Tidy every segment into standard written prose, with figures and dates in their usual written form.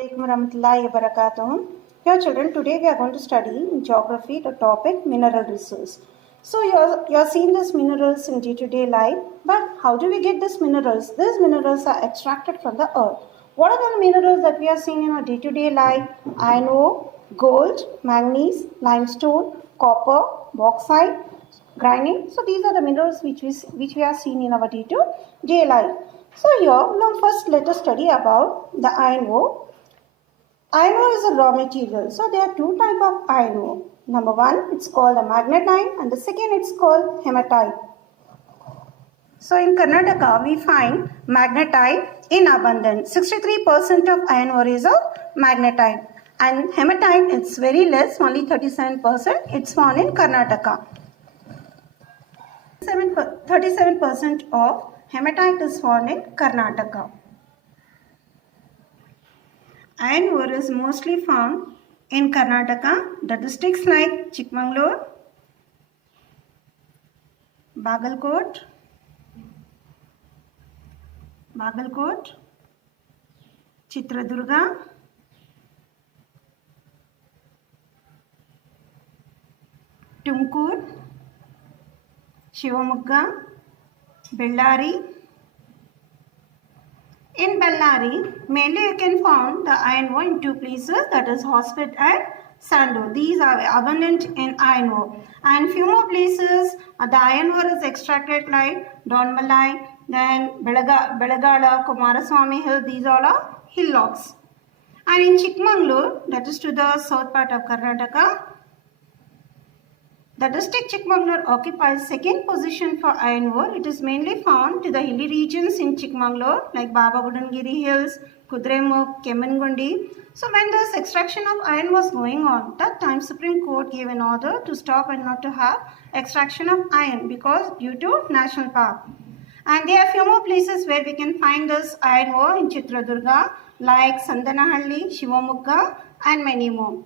Assalamualaikum warahmatullahi wabarakatuh. Dear children, today we are going to study in geography the topic mineral resource. So you're seeing these minerals in day-to-day life, but how do we get these minerals? These minerals are extracted from the earth. What are the minerals that we are seeing in our day-to-day life? Iron ore, gold, manganese, limestone, copper, bauxite, granite. So these are the minerals which we are seeing in our day-to-day life. So here, now first let us study about the iron ore. Iron ore is a raw material. So there are two types of iron ore. Number one, it's called a magnetite, and the second, it's called hematite. So in Karnataka, we find magnetite in abundance. 63% of iron ore is of magnetite, and hematite it's very less, only 37%. It's found in Karnataka. 37% of hematite is found in Karnataka. Iron ore is mostly found in Karnataka, the districts like Chikmagalur, Bagalkot, Chitradurga, Tumkur, Shivamogga, Bellary. In Bellary, mainly you can find the iron ore in two places, that is Hospet and Sandur. These are abundant in iron ore. And few more places, the iron ore is extracted like Donmalai, then Belagala, Kumaraswamy Hill. These all are hillocks. And in Chikmagalur, that is to the south part of Karnataka, the district Chikmagalur occupies second position for iron ore. It is mainly found to the hilly regions in Chikmagalur like Baba Budangiri Hills, Kudremukh, Kemangundi. So when this extraction of iron was going on, that time Supreme Court gave an order to stop and not to have extraction of iron because due to national park. And there are few more places where we can find this iron ore in Chitradurga like Sandanahalli, Shivamogga and many more.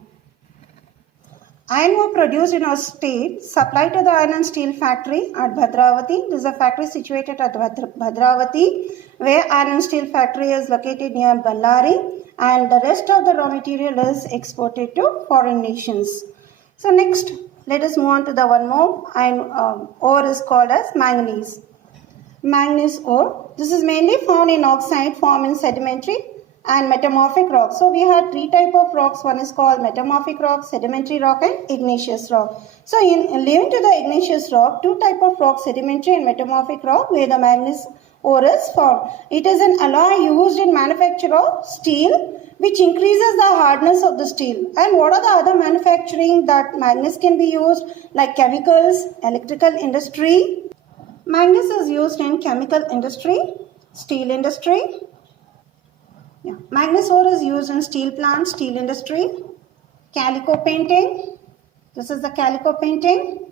Iron ore produced in our state supplied to the iron and steel factory at Bhadravati. This is a factory situated at Bhadravati where iron and steel factory is located near Bellary, and the rest of the raw material is exported to foreign nations. So next let us move on to the one more iron ore is called as manganese. Manganese ore. This is mainly found in oxide form in sedimentary and metamorphic rocks. So we have three types of rocks. One is called metamorphic rock, sedimentary rock and igneous rock. So in leaving to the igneous rock, two types of rock, sedimentary and metamorphic rock, where the manganese ore is found. It is an alloy used in manufacture of steel, which increases the hardness of the steel. And what are the other manufacturing that manganese can be used, like chemicals, electrical industry. Manganese is used in chemical industry, steel industry. Manganese ore is used in steel plants, steel industry, calico painting. This is the calico painting.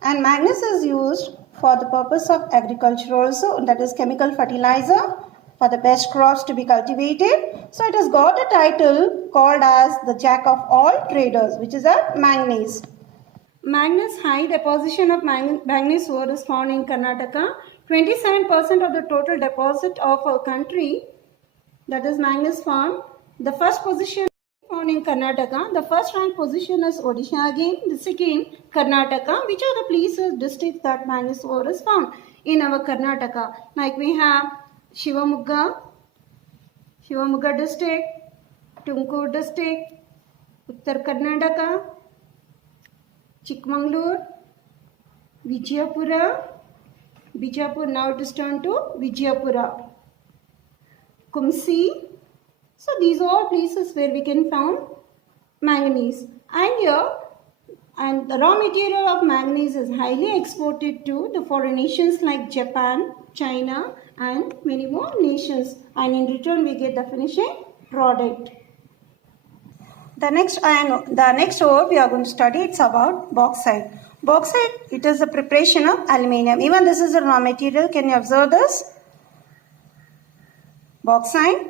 And manganese is used for the purpose of agriculture also, that is chemical fertilizer for the best crops to be cultivated. So it has got a title called as the Jack of all traders, which is a manganese. Manganese high deposition of manganese ore is found in Karnataka. 27% of the total deposit of our country, that is manganese found. The first position found in Karnataka. The first rank position is Odisha again. The second Karnataka. Which are the places, districts that manganese ore is found in our Karnataka? Like we have Shivamogga district, Tumkur district, Uttar Karnataka, Chikmagalur, Vijayapura. Bijapur now it is turned to Vijayapura. Kumsi. So these are all places where we can find manganese. And the raw material of manganese is highly exported to the foreign nations like Japan, China and many more nations. And in return we get the finishing product. The next ore we are going to study, it's about bauxite. Bauxite, it is the preparation of aluminium. Even this is a raw material. Can you observe this? Bauxite.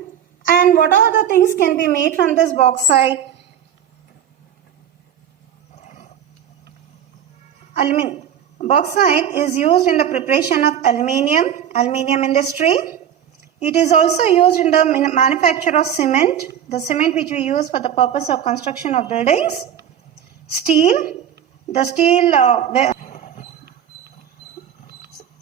And what other things can be made from this bauxite? Bauxite is used in the preparation of aluminium industry, It is also used in the manufacture of cement, the cement which we use for the purpose of construction of buildings. Steel, the steel,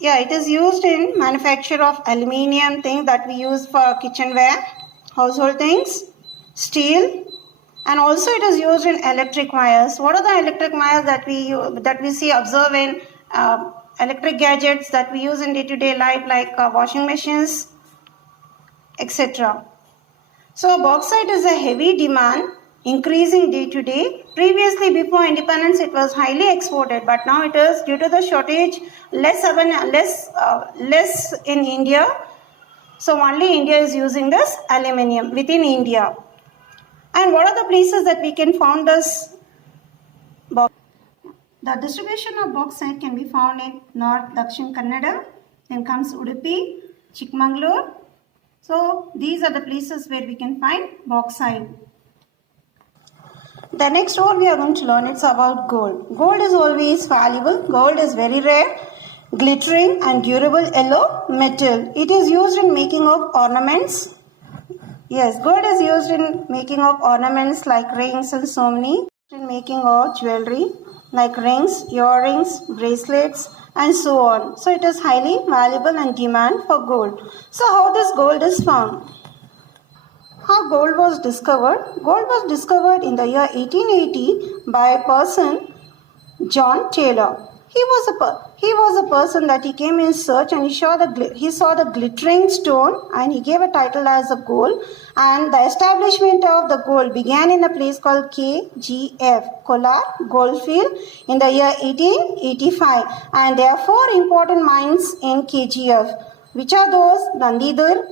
it is used in manufacture of aluminium things that we use for kitchenware, household things. Steel, and also it is used in electric wires. What are the electric wires that we observe in electric gadgets that we use in day-to-day life, like washing machines, etc. So bauxite is a heavy demand, increasing day to day. Previously, before independence, it was highly exported, but now it is, due to the shortage, less in India. So only India is using this aluminium within India. And what are the places that we can find this bauxite? The distribution of bauxite can be found in North Dakshin Kannada. Then comes Udupi, Chikmagalur. So these are the places where we can find bauxite. The next word we are going to learn is about gold. Gold is always valuable. Gold is very rare, glittering and durable yellow metal. It is used in making of ornaments. Yes, gold is used in making of ornaments like rings and so many. In making of jewelry like rings, earrings, bracelets and so on. So it is highly valuable and demand for gold. So how this gold is found? How gold was discovered? Gold was discovered in the year 1880 by a person, John Taylor. He was a person that he came in search, and he saw the glittering stone, and he gave a title as a gold. And the establishment of the gold began in a place called KGF, Kolar Goldfield, in the year 1885. And there are 4 important mines in KGF, which are those: Nandidurg,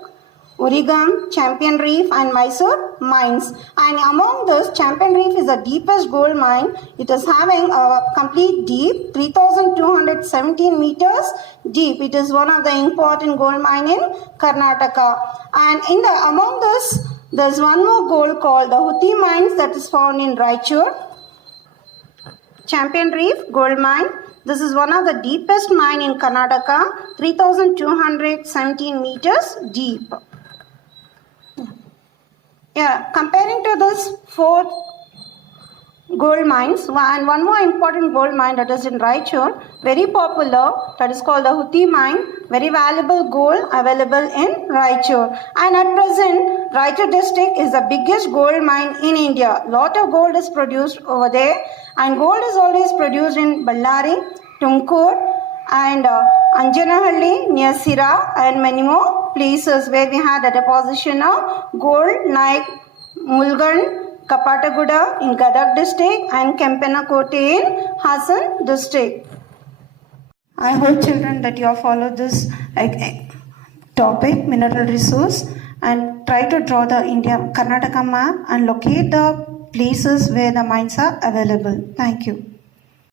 Urigam, Champion Reef and Mysore mines. And among this, Champion Reef is the deepest gold mine. It is having a complete deep, 3,217 meters deep. It is one of the important gold mine in Karnataka. And among this, there is one more gold called the Huthi mines that is found in Raichur. Champion Reef gold mine. This is one of the deepest mine in Karnataka, 3,217 meters deep. Comparing to this 4 gold mines, and one more important gold mine that is in Raichur, very popular, that is called the Huthi mine, very valuable gold available in Raichur. And at present, Raichur district is the biggest gold mine in India. Lot of gold is produced over there, and gold is always produced in Ballari, Tumkur and Anjanahalli near Sira, and many more places where we had a deposition of gold like Mulgan, Kapataguda in Gadag district and Kempanakote in Hassan district. I hope, children, that you have followed this topic, mineral resource, and try to draw the Karnataka map and locate the places where the mines are available. Thank you.